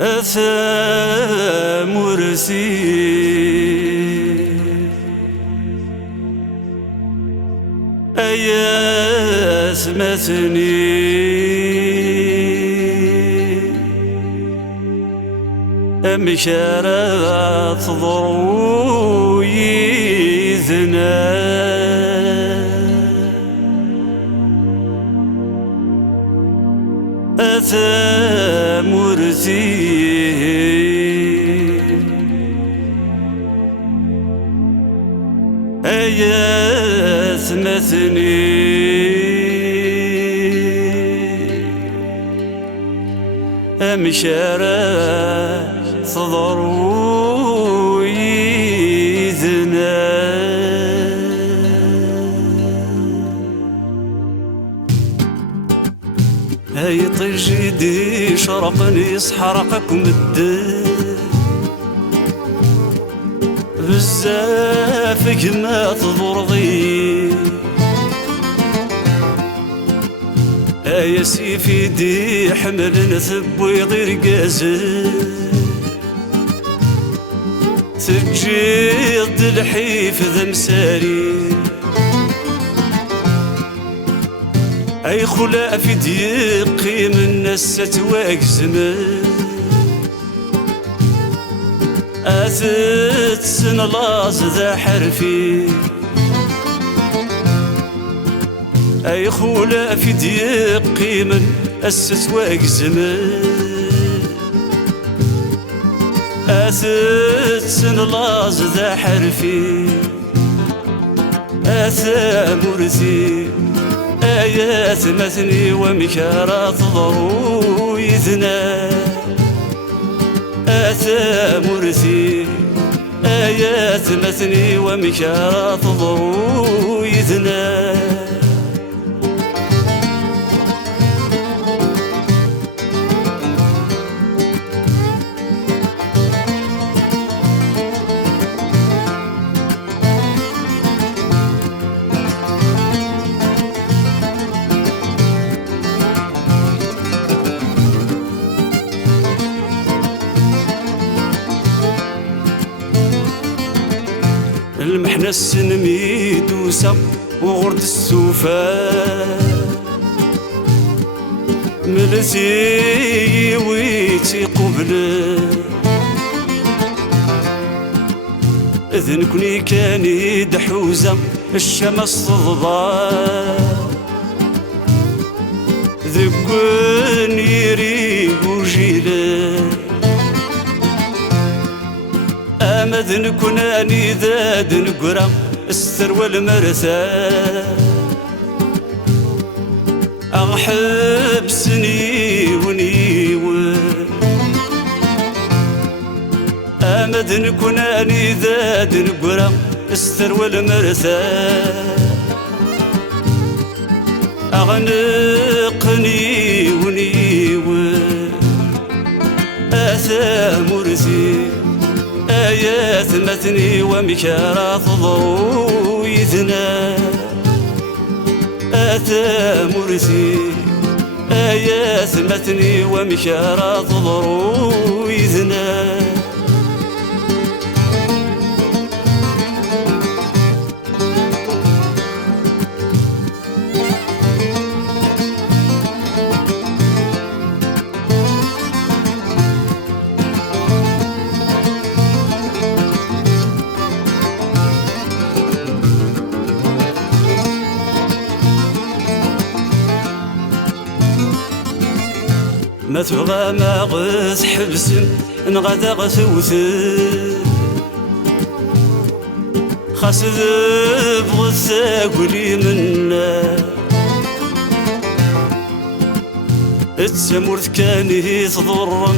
أثام ورثي أياس مثني أمشارات ضروي ذنا أثام ورثي أياس مثني أمشارات ضروي ذنا هاي طجدي شرقني صحرقكم الدين بزافك ما تضرضي يا سيفي دي حمل نثب ويطير قازل تجيض الحيف ذا مساري أي خلا في ديقي من الناس تواك زمان أثت سن لاز ذا حرفي أي خولا في ديقي من الستواك زمان أثت سن لاز ذا حرفي أثام ورثي آيات مثني ومكارات ضروي ذنا أثام ورثي آيات مثني ومكارات ضروي ذنا المحنة السنميد وسق وغرد السوفا ملتي ويتي قبل إذن كني كاني دحوزة الشمس تضبا ذكن يريق وجيله أمد نكوناني ذاد نقرا الستر والمرثى أغحب سني ونيوه أمد نكوناني ذاد نقرا الستر والمرثى أغنقني ونيوه أثام ورثي آيات مثني ومكارات ضروي ذنا أثام ورثي آيات مثني ومكارات ضروي ذنا ما تبغى ما غث حبس نغدا غثوث خاص ذبغ الثاقلي منا التمورت كاني تضر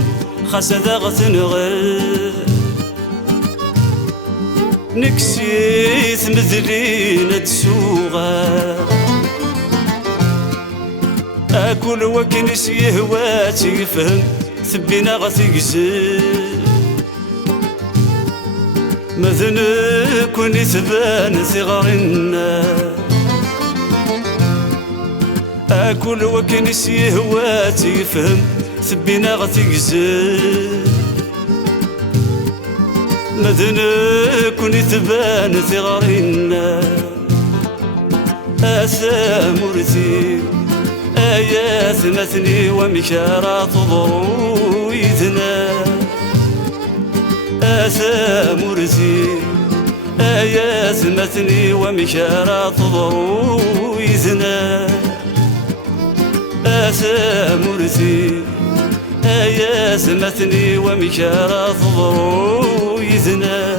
خاص ذا غثنغ نكسيت مذلين تسوغا أكل وكنس يهواتي يفهم ثبينا غتيقزل مثل كوني ثبان ثغرنا أكل وكنس يهواتي يفهم سبينا غتيكزل مدن كوني تبان ثغارنا أسامرتي آيات مثني ومكارا تضرو يدنا أسامرتي آيات مثني ومكارا تضرو يدنا أسامرتي آيات مثني ومكارا تضرو يدنا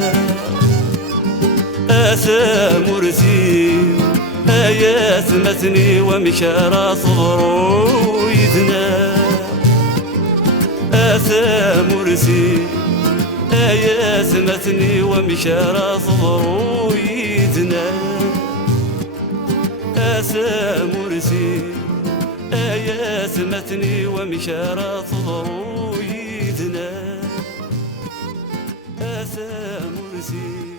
أسامرتي آيات مثني ومكارا تضرو يدنا أسامرتي آيات مثني ومكارا تضرو يدنا أسامرتي آيات مثني ومكارا تضرو يدنا أسامرتي